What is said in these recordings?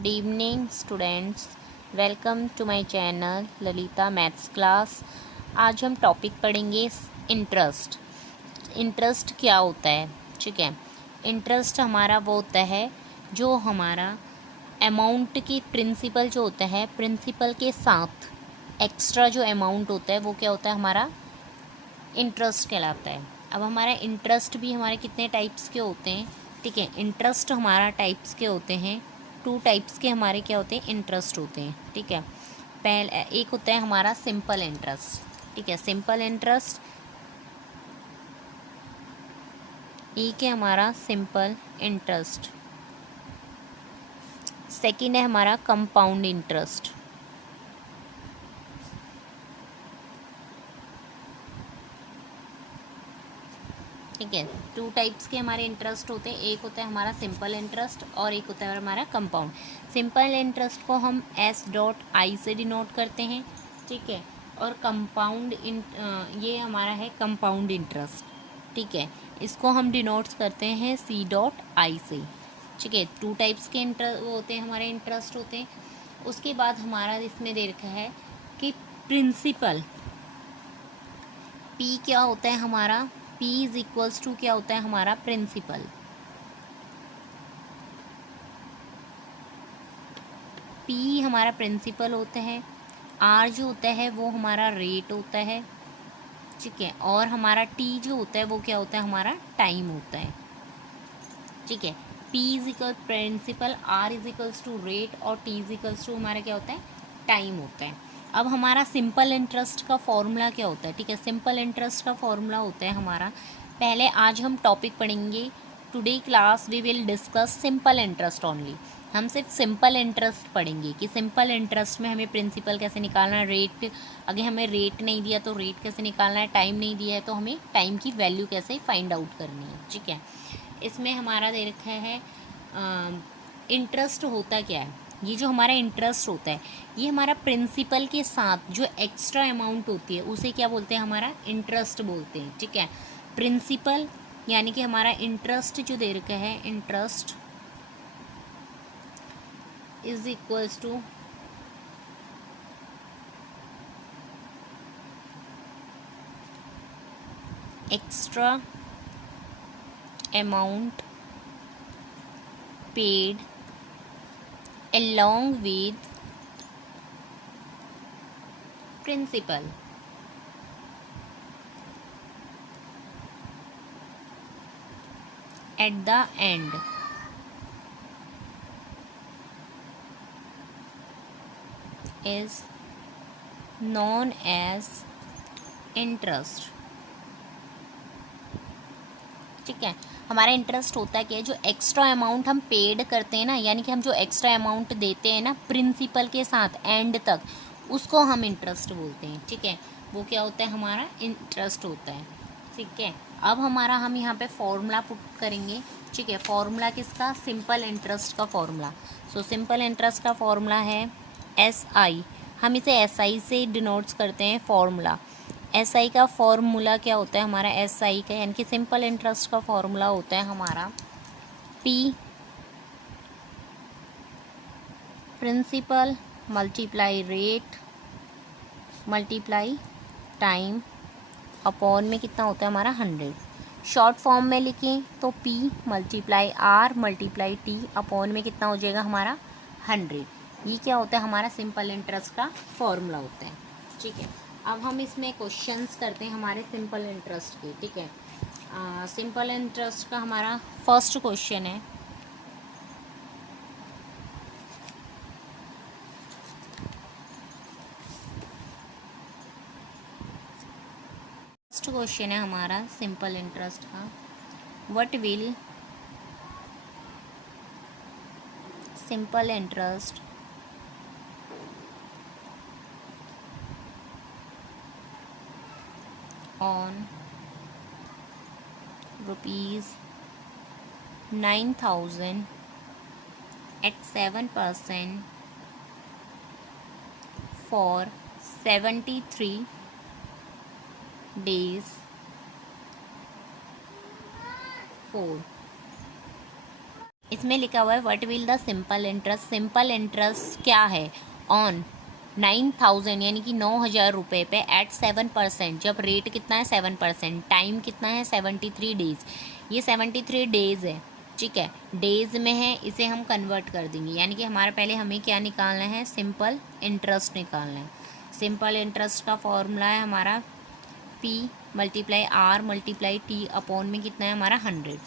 Good evening students, welcome to my channel Lalita maths class. आज हम topic पढ़ेंगे interest. Interest क्या होता है? ठीक है, इंटरेस्ट हमारा वो होता है जो हमारा अमाउंट की प्रिंसिपल जो होता है, प्रिंसिपल के साथ एक्स्ट्रा जो अमाउंट होता है वो क्या होता है, हमारा इंटरेस्ट कहलाता है। अब हमारा इंटरेस्ट भी हमारे कितने टाइप्स के होते हैं? ठीक है, इंटरेस्ट हमारा टाइप्स के होते हैं, 2 टाइप्स के हमारे क्या होते हैं, इंटरेस्ट होते हैं। ठीक है, पहले एक होता है हमारा सिंपल इंटरेस्ट। ठीक है, सिंपल इंटरेस्ट एक है हमारा सिंपल इंटरेस्ट। सेकंड है हमारा कंपाउंड इंटरेस्ट। ठीक है, 2 टाइप्स के हमारे इंटरेस्ट होते हैं, एक होता है हमारा सिंपल इंटरेस्ट और एक होता है हमारा कंपाउंड। सिंपल इंटरेस्ट को हम S.I से डिनोट करते हैं। ठीक है, और कंपाउंड ये हमारा है कंपाउंड इंटरेस्ट। ठीक है, इसको हम डिनोट करते हैं C.I से। ठीक है, 2 टाइप्स के वो होते हैं हमारे इंटरेस्ट होते हैं। उसके बाद हमारा इसमें दे रखा है कि प्रिंसिपल P क्या होता है हमारा, P इज इक्वल्स टू क्या होता है हमारा प्रिंसिपल। P हमारा प्रिंसिपल होता है, R जो होता है वो हमारा रेट होता है। ठीक है, और हमारा T जो होता है वो क्या होता है, हमारा टाइम होता है। ठीक है, P is equal principal, R is equals to rate और T इज इक्वल्स टू हमारा क्या होता है, टाइम होता है। अब हमारा सिंपल इंटरेस्ट का फॉर्मूला क्या होता है? ठीक है, सिंपल इंटरेस्ट का फॉर्मूला होता है हमारा, पहले आज हम टॉपिक पढ़ेंगे। Today class we will discuss simple interest only. हम सिर्फ सिंपल इंटरेस्ट पढ़ेंगे कि सिंपल इंटरेस्ट में हमें प्रिंसिपल कैसे निकालना है, रेट अगर हमें रेट नहीं दिया तो रेट कैसे निकालना है, टाइम नहीं दिया है तो हमें टाइम की वैल्यू कैसे फाइंड आउट करनी है। ठीक है, इसमें हमारा दे रखा है इंटरेस्ट होता क्या है। ये जो हमारा इंटरेस्ट होता है ये हमारा प्रिंसिपल के साथ जो एक्स्ट्रा अमाउंट होती है उसे क्या बोलते हैं, हमारा इंटरेस्ट बोलते हैं। ठीक है, प्रिंसिपल यानी कि हमारा इंटरेस्ट जो दे रखा है, interest is equals to extra amount paid along with principal। at the end is known as interest। ठीक है, हमारा इंटरेस्ट होता क्या है, जो एक्स्ट्रा अमाउंट हम पेड करते हैं ना, यानी कि हम जो एक्स्ट्रा अमाउंट देते हैं ना प्रिंसिपल के साथ एंड तक, उसको हम इंटरेस्ट बोलते हैं। ठीक है, वो क्या होता है, हमारा इंटरेस्ट होता है। ठीक है, अब हमारा हम यहाँ पे फॉर्मूला पुट करेंगे। ठीक है, फॉर्मूला किसका, सिंपल इंटरेस्ट का फॉर्मूला। सो सिंपल इंटरेस्ट का फॉर्मूला है SI, हम इसे SI से डिनोट्स करते हैं फॉर्मूला। SI का फॉर्मूला क्या होता है हमारा, SI का यानी कि सिंपल इंटरेस्ट का फॉर्मूला होता है हमारा P principal multiply rate multiply time upon में कितना होता है हमारा 100। शॉर्ट फॉर्म में लिखें तो P multiply R multiply T upon में कितना हो जाएगा हमारा 100। ये क्या होता है, हमारा सिंपल इंटरेस्ट का फॉर्मूला होता है। ठीक है, अब हम इसमें क्वेश्चंस करते हैं हमारे सिंपल इंटरेस्ट के। ठीक है, सिंपल इंटरेस्ट का हमारा फर्स्ट क्वेश्चन है, फर्स्ट क्वेश्चन है हमारा सिंपल इंटरेस्ट का, what will simple interest on rupees 9,000 at 7% for 73 days 4। इसमें लिखा हुआ है what will the simple interest, simple interest क्या है ऑन 9,000 यानी कि 9,000 रुपये पे एट 7%, जब रेट कितना है 7%, टाइम कितना है 73 डेज़, ये 73 डेज़ है, ठीक है, डेज़ में है, इसे हम कन्वर्ट कर देंगे, यानी कि हमारे पहले हमें क्या निकालना है, सिंपल इंटरेस्ट निकालना है। सिंपल इंटरेस्ट का फॉर्मूला है हमारा P multiply R multiply T upon में कितना है हमारा 100।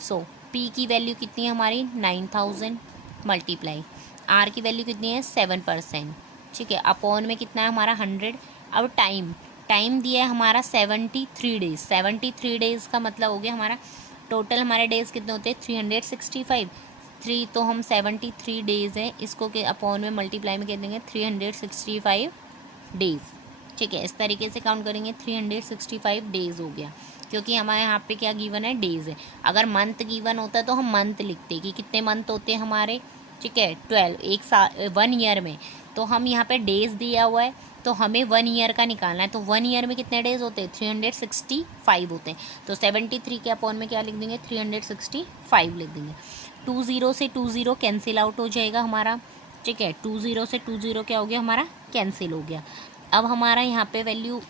सो P की वैल्यू कितनी है हमारी 9,000 मल्टीप्लाई R की वैल्यू कितनी है 7%, ठीक है, अपॉन में कितना है हमारा 100। अब टाइम दिया है हमारा 73 डेज़, 73 डेज़ का मतलब हो गया हमारा टोटल हमारे डेज़ कितने होते हैं 365, 3 तो हम 73 डेज़ हैं, इसको के अपॉन में मल्टीप्लाई में कह देंगे 365 डेज़, ठीक है, इस तरीके से काउंट करेंगे 365 डेज़ हो गया, क्योंकि हमारे यहाँ पे क्या गिवन है डेज़ है। अगर मंथ गिवन होता तो हम मंथ लिखते कि कितने मंथ होते हैं हमारे, ठीक है 12 एक साल 1 ईयर में, तो हम यहाँ पे डेज़ दिया हुआ है तो हमें 1 ईयर का निकालना है, तो 1 ईयर में कितने डेज़ होते हैं 365 होते हैं, तो 73 के अपॉन में क्या लिख देंगे 365 लिख देंगे। 20 से 20 कैंसिल आउट हो जाएगा हमारा, ठीक है, 20 से 20 क्या हो गया हमारा कैंसिल हो गया। अब हमारा यहाँ पे वैल्यू,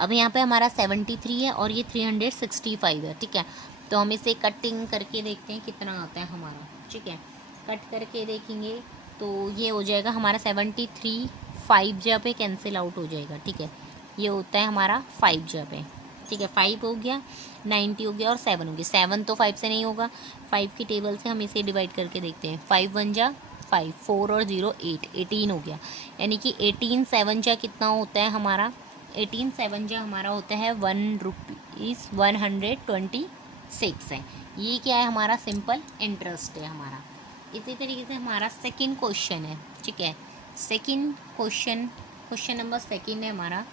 अब यहाँ पे हमारा 73 है और ये 365 है, ठीक है, तो हम इसे कटिंग करके देखते हैं कितना आता है हमारा, ठीक है, कट करके देखेंगे तो ये हो जाएगा हमारा 73 5 जगह पे कैंसिल आउट हो जाएगा, ठीक है, ये होता है हमारा 5 जगह पे, ठीक है, 5 हो गया 90 हो गया और 7 हो गया, 7 तो 5 से नहीं होगा, 5 की टेबल से हम इसे डिवाइड करके देखते हैं, 5 1 जा 5, 4 और 0 8, 18 हो गया, यानी कि 18 7 जा कितना होता है हमारा, 18 7 जा हमारा होता है 1 रुपीज़ 126 है। ये क्या है हमारा सिंपल इंटरेस्ट है हमारा। इसी तरीके से हमारा सेकंड क्वेश्चन है, ठीक है, सेकंड क्वेश्चन नंबर सेकंड है हमारा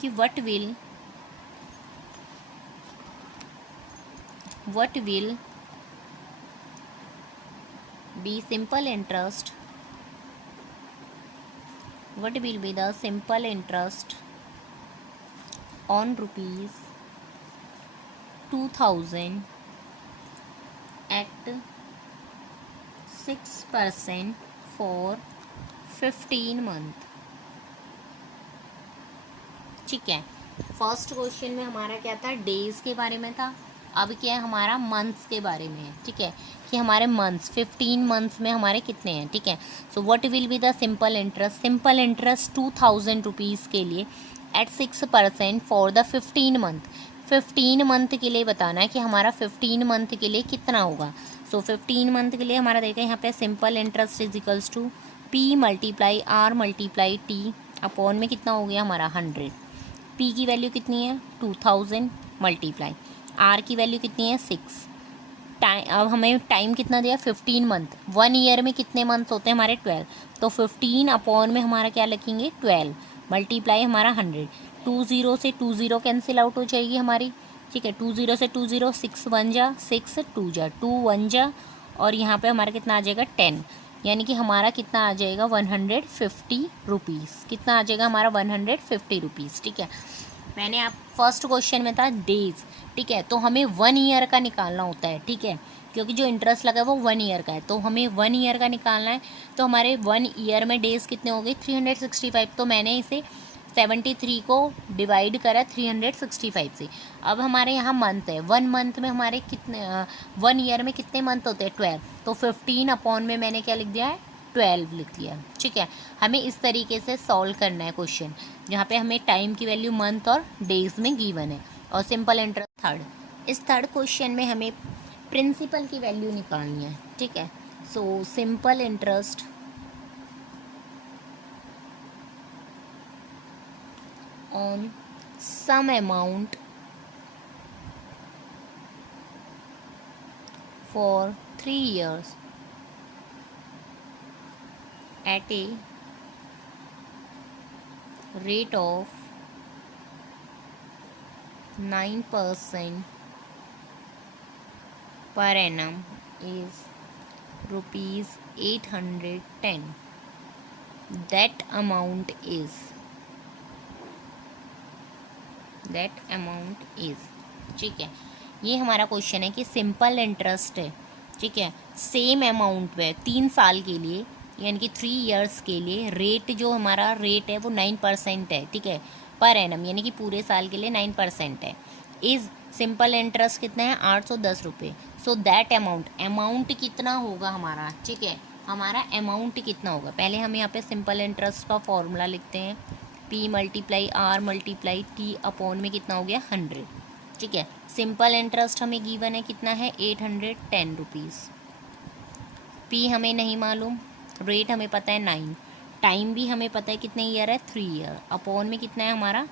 कि what will be simple interest, what will be the simple interest on rupees 2,000 at 6% for 15 month, ठीक है। फर्स्ट क्वेश्चन में हमारा क्या था डेज के बारे में था, अब क्या है हमारा मंथ्स के बारे में है, ठीक है, कि हमारे मंथ्स 15 मंथ्स में हमारे कितने हैं, ठीक है। So what will be the simple interest, simple interest 2,000 rupees के लिए at 6% for the 15 month, 15 month के लिए बताना है कि हमारा 15 मंथ के लिए कितना होगा। सो 15 मंथ के लिए हमारा देखा यहाँ पे simple interest is equals to P multiply R multiply T upon में कितना हो गया हमारा 100। P की वैल्यू कितनी है 2000 मल्टीप्लाई R की वैल्यू कितनी है 6, टाइम, अब हमें टाइम कितना दिया 15 मंथ, 1 ईयर में कितने मंथ्स होते हैं हमारे 12, तो 15 अपॉन में हमारा क्या लिखेंगे 12 मल्टीप्लाई हमारा 100, 20 से 20 कैंसिल आउट हो जाएगी हमारी, ठीक है, 20 से 20 6 1 जा 6 2 जा 2 1 जा और यहाँ पे हमारा कितना आ जाएगा 10, यानी कि हमारा कितना आ जाएगा 150 रुपीज़, कितना आ जाएगा हमारा 150 रुपीज़, ठीक है। मैंने आप फर्स्ट क्वेश्चन में था डेज, ठीक है, तो हमें 1 ईयर का निकालना होता है, ठीक है, क्योंकि जो इंटरेस्ट लगा है वो 1 ईयर का है, तो हमें 1 ईयर का निकालना है, तो हमारे 1 ईयर में डेज कितने हो गए 365, तो मैंने इसे 73 को डिवाइड करा 365 से। अब हमारे यहाँ मंथ है, 1 मंथ में हमारे कितने 1 ईयर में कितने मंथ होते हैं 12, तो 15 अपॉन में मैंने क्या लिख दिया है 12 लिख दिया, ठीक है। हमें इस तरीके से सॉल्व करना है क्वेश्चन, जहाँ पे हमें टाइम की वैल्यू मंथ और डेज में गिवन है, और सिंपल इंटरेस्ट थर्ड, इस थर्ड क्वेश्चन में हमें प्रिंसिपल की वैल्यू निकालनी है, ठीक है। So simple interest on some amount for 3 years at a rate of 9% per annum is rupees 810. That amount is ठीक है, ये हमारा क्वेश्चन है कि सिंपल इंटरेस्ट है, ठीक है। सेम अमाउंट पे 3 साल के लिए यानी कि 3 इयर्स के लिए रेट जो हमारा रेट है वो 9% है, ठीक है, पर एनम, यानी कि पूरे साल के लिए 9% है। इज़ सिंपल इंटरेस्ट कितना है 810 रुपये। सो दैट अमाउंट कितना होगा हमारा, ठीक है, हमारा अमाउंट कितना होगा। पहले हम यहाँ पे सिंपल इंटरेस्ट का फॉर्मूला लिखते हैं, P × R × T अपॉन में कितना हो गया 100, ठीक है। सिंपल इंटरेस्ट हमें गिवन है कितना है 810 रुपीज़। P हमें नहीं मालूम, रेट हमें पता है 9, टाइम भी हमें पता है कितने ईयर है 3 ईयर, अपॉन में कितना है हमारा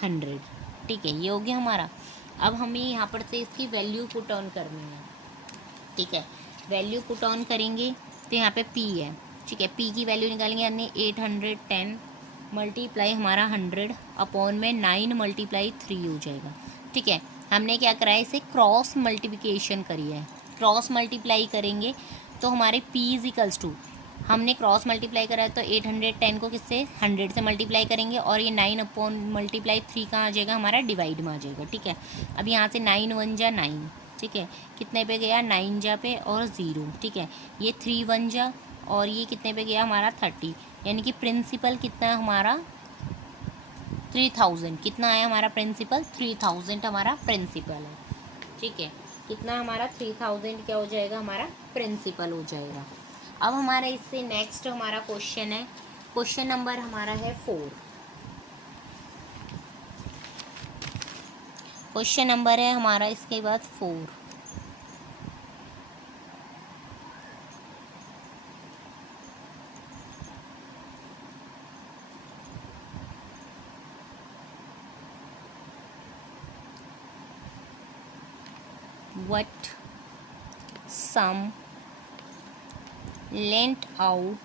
100, ठीक है, ये हो गया हमारा। अब हमें यहाँ पर से इसकी वैल्यू पुट ऑन करनी है, ठीक है। वैल्यू पुट ऑन करेंगे तो यहाँ पे P है, ठीक है, P की वैल्यू निकालेंगे, यानी 810 मल्टीप्लाई हमारा 100 अपॉन में 9 × 3 हो जाएगा, ठीक है। हमने क्या करा है, इसे क्रॉस मल्टीप्लिकेशन करी है। क्रॉस मल्टीप्लाई करेंगे तो हमारे P = हमने क्रॉस मल्टीप्लाई करा है तो 810 को किससे 100 से मल्टीप्लाई करेंगे, और ये 9 अपॉन मल्टीप्लाई 3 कहाँ आ जाएगा हमारा डिवाइड में आ जाएगा, ठीक है। अब यहाँ से 9 1 जा 9, ठीक है, कितने पे गया 9 जा पे और 0, ठीक है, ये 3 1 जा और ये कितने पे गया हमारा 30, यानी कि प्रिंसिपल कितना है हमारा 3000, कितना आया हमारा प्रिंसिपल 3000 हमारा प्रिंसिपल है, ठीक है। कितना हमारा 3000 क्या हो जाएगा हमारा प्रिंसिपल हो जाएगा। अब हमारा इससे नेक्स्ट हमारा क्वेश्चन है, क्वेश्चन नंबर हमारा है 4। क्वेश्चन नंबर है हमारा इसके बाद 4। What sum lent out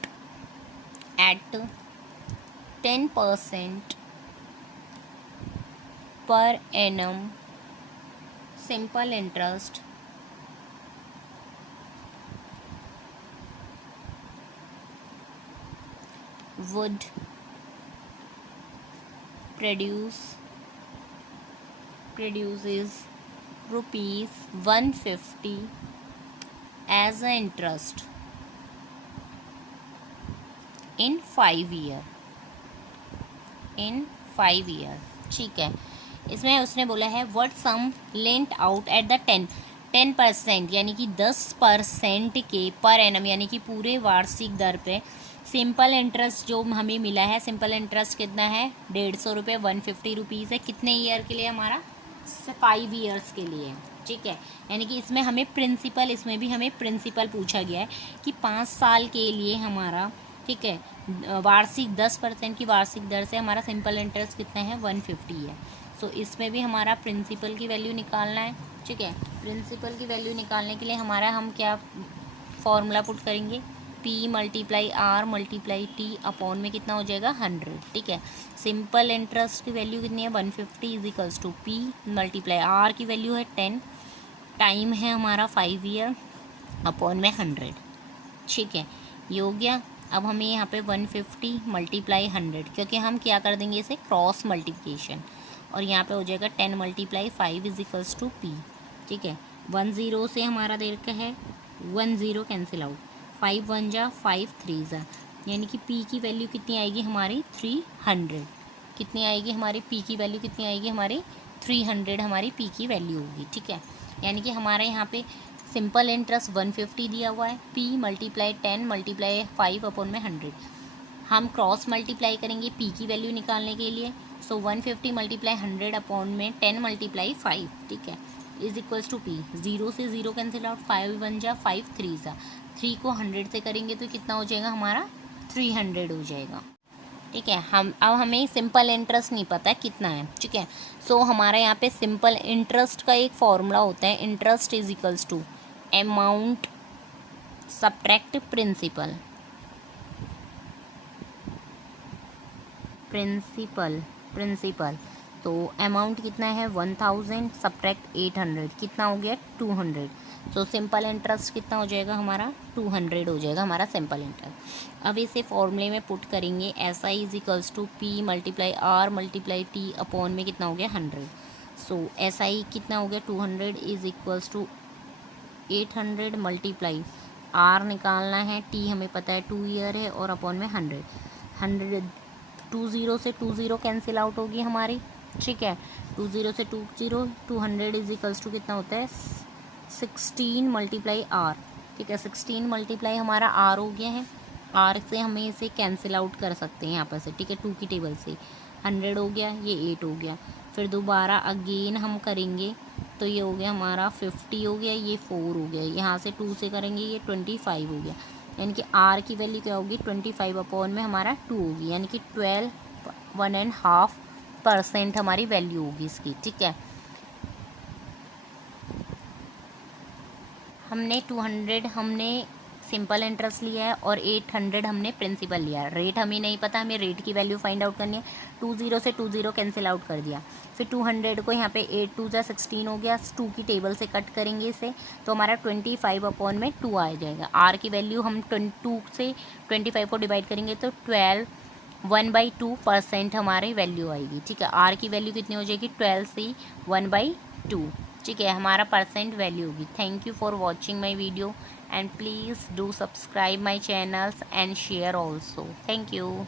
at 10% per annum simple interest would produces rupees 150 as an interest in 5 year, ठीक है। इसमें उसने बोला है what sum lent out at the 10% यानी कि 10% के पर एनम यानी कि पूरे वार्षिक दर पे सिंपल इंटरेस्ट जो हमें मिला है, सिंपल इंटरेस्ट कितना है 150 रुपये, 150 रुपीज़ है, कितने ईयर के लिए हमारा 5 ईयर्स के लिए, ठीक है। यानी कि इसमें हमें प्रिंसिपल, इसमें भी हमें प्रिंसिपल पूछा गया है कि 5 साल के लिए हमारा, ठीक है, वार्षिक 10% की वार्षिक दर से हमारा सिंपल इंटरेस्ट कितना है 150 है। सो इसमें भी हमारा प्रिंसिपल की वैल्यू निकालना है, ठीक है। प्रिंसिपल की वैल्यू निकालने के लिए हमारा हम क्या फॉर्मूला पुट करेंगे, P × R × T अपॉन में कितना हो जाएगा 100, ठीक है। सिंपल इंटरेस्ट की वैल्यू कितनी है 150 = P × R की वैल्यू है 10, टाइम है हमारा 5 ईयर, अपॉन में 100, ठीक है, ये हो गया। अब हमें यहाँ पे 150 × 100, क्योंकि हम क्या कर देंगे इसे क्रॉस मल्टीप्लिकेशन, और यहाँ पे हो जाएगा 10 × 5 = P, ठीक है। 1 0 से हमारा दे रखा है 1 0 कैंसिल आउट, 5 1 जा 5 3 जा, यानी कि P की वैल्यू कितनी आएगी हमारी 300, कितनी आएगी हमारी P की वैल्यू कितनी आएगी हमारी 300 हमारी P की वैल्यू होगी, ठीक है। यानी कि हमारे यहाँ पे सिंपल इंटरेस्ट 150 दिया हुआ है, P × 10 × 5 अपॉन में 100, हम क्रॉस मल्टीप्लाई करेंगे P की वैल्यू निकालने के लिए। सो 150 × 100 अपॉन में 10 × 5, ठीक है, = P। 0 से 0 कैंसिल आउट, 5 1 जा 5 3 जा, 3 को 100 से करेंगे तो कितना हो जाएगा हमारा 300 हो जाएगा, ठीक है। हम अब हमें सिंपल इंटरेस्ट नहीं पता है कितना है, ठीक है। सो हमारे यहाँ पे सिंपल इंटरेस्ट का एक फॉर्मूला होता है, इंटरेस्ट = अमाउंट सब्ट्रैक्ट प्रिंसिपल। तो अमाउंट कितना है 1000 सब्ट्रैक्ट 800, कितना हो गया 200। तो सिंपल इंटरेस्ट कितना हो जाएगा हमारा 200 हो जाएगा हमारा सिंपल इंटरेस्ट। अब इसे फॉर्मूले में पुट करेंगे, SI = P × R × T upon में कितना हो गया 100। सो SI कितना हो गया 200 = 800 मल्टीप्लाई आर निकालना है, टी हमें पता है 2 ईयर है, और अपॉन में 100 2 ज़ीरो से 2 ज़ीरो कैंसिल आउट होगी हमारी, ठीक है। 2 ज़ीरो से 2 ज़ीरो, 200 इज इक्वल्स टू कितना होता है 16 मल्टीप्लाई आर, ठीक है। 16 मल्टीप्लाई हमारा आर हो गया है। आर से हमें इसे कैंसिल आउट कर सकते हैं यहाँ पर से, ठीक है। 2 की टेबल से 100 हो गया, ये 8 हो गया। फिर दोबारा अगेन हम करेंगे तो ये हो गया हमारा 50 हो गया, ये 4 हो गया। यहाँ से 2 से करेंगे ये 25 हो गया, यानी कि आर की वैल्यू क्या होगी 25 अपॉन में हमारा 2 होगी, यानी कि 1.5% हमारी वैल्यू होगी इसकी, ठीक है। हमने 200 हमने सिंपल इंटरेस्ट लिया है और 800 हमने प्रिंसिपल लिया है। रेट हमें नहीं पता, हमें रेट की वैल्यू फाइंड आउट करनी है। 2 ज़ीरो से 2 ज़ीरो कैंसिल आउट कर दिया, फिर 200 को यहाँ पे 8 2 जा 16 हो गया, 2 की टेबल से कट करेंगे इसे तो हमारा 25 अपॉन में 2 आ जाएगा। आर की वैल्यू हम 2 से 25 को डिवाइड करेंगे तो 1/2% हमारी वैल्यू आएगी, ठीक है। आर की वैल्यू कितनी हो जाएगी 12 से 1/2, ठीक है, हमारा परसेंट वैल्यू होगी। Thank you for watching my video and please do subscribe my channels and share also. Thank you.